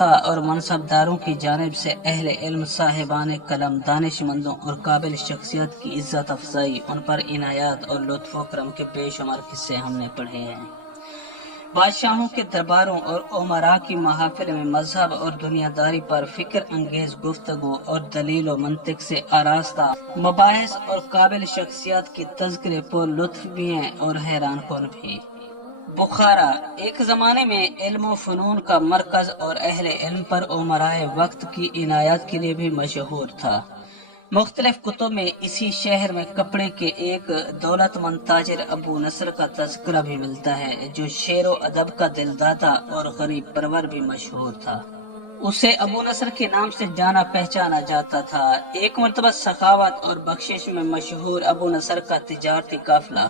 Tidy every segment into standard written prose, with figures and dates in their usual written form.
رؤسا اور منصبداروں کی جانب سے اہل علم، صاحبان قلم، دانشمندوں اور قابل شخصیت کی عزت افزائی، ان پر عنایات اور لطف و کرم کے بے شمار قصے ہم نے پڑھے ہیں۔ بادشاہوں کے درباروں اور امراء کی محافل میں مذہب اور دنیا داری پر فکر انگیز گفتگو اور دلیل و منطق سے آراستہ مباحث اور قابل شخصیات کی تذکرے پر لطف بھی ہیں اور حیران کن بھی۔ بخارا ایک زمانے میں علم و فنون کا مرکز اور اہل علم پر امرائے وقت کی عنایت کے لیے بھی مشہور تھا۔ مختلف کتب میں اسی شہر میں کپڑے کے ایک دولت مند تاجر ابو نصر کا تذکرہ بھی ملتا ہے، جو شعر و ادب کا دلدادہ اور غریب پرور بھی مشہور تھا۔ اسے ابو نصر کے نام سے جانا پہچانا جاتا تھا۔ ایک مرتبہ سخاوت اور بخشش میں مشہور ابو نصر کا تجارتی قافلہ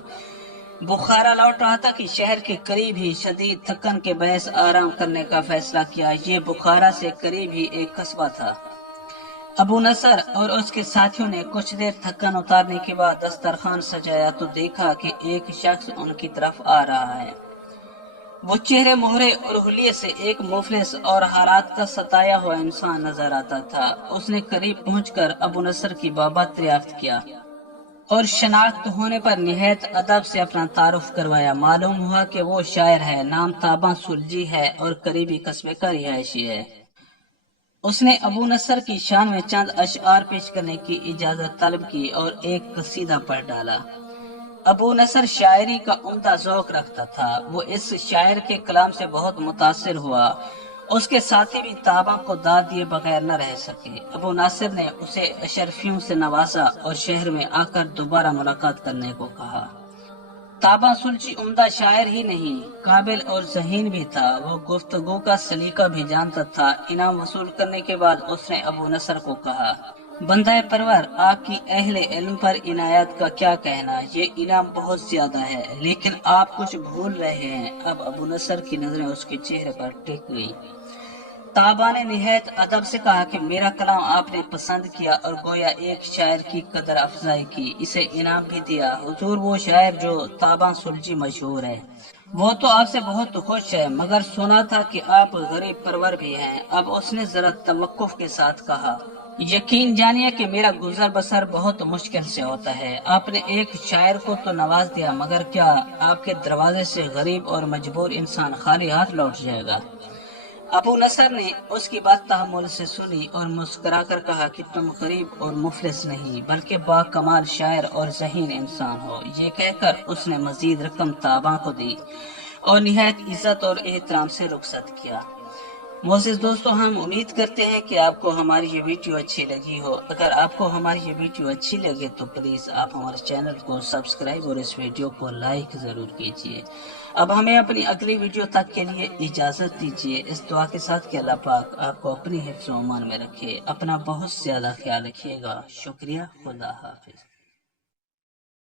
بخارا لوٹ رہا تھا کہ شہر کے قریب ہی شدید تھکن کے باعث آرام کرنے کا فیصلہ کیا۔ یہ بخارا سے قریب ہی ایک قصبہ تھا۔ ابو نصر اور اس کے ساتھیوں نے کچھ دیر تھکن اتارنے کے بعد دسترخوان سجایا تو دیکھا کہ ایک شخص ان کی طرف آ رہا ہے۔ وہ چہرے مہرے اور حلیے سے ایک مفلس اور حالات کا ستایا ہوا انسان نظر آتا تھا۔ اس نے قریب پہنچ کر ابو نصر کی بابت دریافت کیا اور شناخت ہونے پر نہایت ادب سے اپنا تعارف کروایا۔ معلوم ہوا کہ وہ شاعر ہے، نام تاباں سلجھی ہے اور قریبی قصبے کا رہائشی ہے۔ اس نے ابو نصر کی شان میں چند اشعار پیش کرنے کی اجازت طلب کی اور ایک قصیدہ پڑھ ڈالا۔ ابو نصر شاعری کا عمدہ ذوق رکھتا تھا۔ وہ اس شاعر کے کلام سے بہت متاثر ہوا۔ اس کے ساتھی بھی تاباں کو داد دیے بغیر نہ رہ سکے۔ ابو ناصر نے اسے اشرفیوں سے نوازا اور شہر میں آ کر دوبارہ ملاقات کرنے کو کہا۔ تاباں سلجھی عمدہ شاعر ہی نہیں، قابل اور ذہین بھی تھا۔ وہ گفتگو کا سلیقہ بھی جانتا تھا۔ انعام وصول کرنے کے بعد اس نے ابو نصر کو کہا، بندہ پرور، آپ کی اہل علم پر عنایت کا کیا کہنا؟ یہ انعام بہت زیادہ ہے، لیکن آپ کچھ بھول رہے ہیں۔ اب ابو نصر کی نظریں اس کے چہرے پر ٹک گئی۔ تابا نے نہایت ادب سے کہا کہ میرا کلام آپ نے پسند کیا اور گویا ایک شاعر کی قدر افزائی کی، اسے انعام بھی دیا۔ حضور، وہ شاعر جو تاباں سلجھی مشہور ہے، وہ تو آپ سے بہت خوش ہے، مگر سنا تھا کہ آپ غریب پرور بھی ہیں۔ اب اس نے ذرا توقف کے ساتھ کہا، یقین جانیے کہ میرا گزر بسر بہت مشکل سے ہوتا ہے۔ آپ نے ایک شاعر کو تو نواز دیا، مگر کیا آپ کے دروازے سے غریب اور مجبور انسان خالی ہاتھ لوٹ جائے گا؟ ابو نصر نے اس کی بات تحمل سے سنی اور مسکرا کر کہا کہ تم غریب اور مفلس نہیں بلکہ با کمال شاعر اور ذہین انسان ہو۔ یہ کہہ کر اس نے مزید رقم تاباں کو دی اور نہایت عزت اور احترام سے رخصت کیا۔ معزز دوستو، ہم امید کرتے ہیں کہ آپ کو ہماری یہ ویڈیو اچھی لگی ہو۔ اگر آپ کو ہماری یہ ویڈیو اچھی لگے تو پلیز آپ ہمارے چینل کو سبسکرائب اور اس ویڈیو کو لائک ضرور کیجیے۔ اب ہمیں اپنی اگلی ویڈیو تک کے لیے اجازت دیجیے، اس دعا کے ساتھ کہ اللہ پاک آپ کو اپنی حفظ و امان میں رکھے۔ اپنا بہت زیادہ خیال رکھیے گا۔ شکریہ، خدا حافظ۔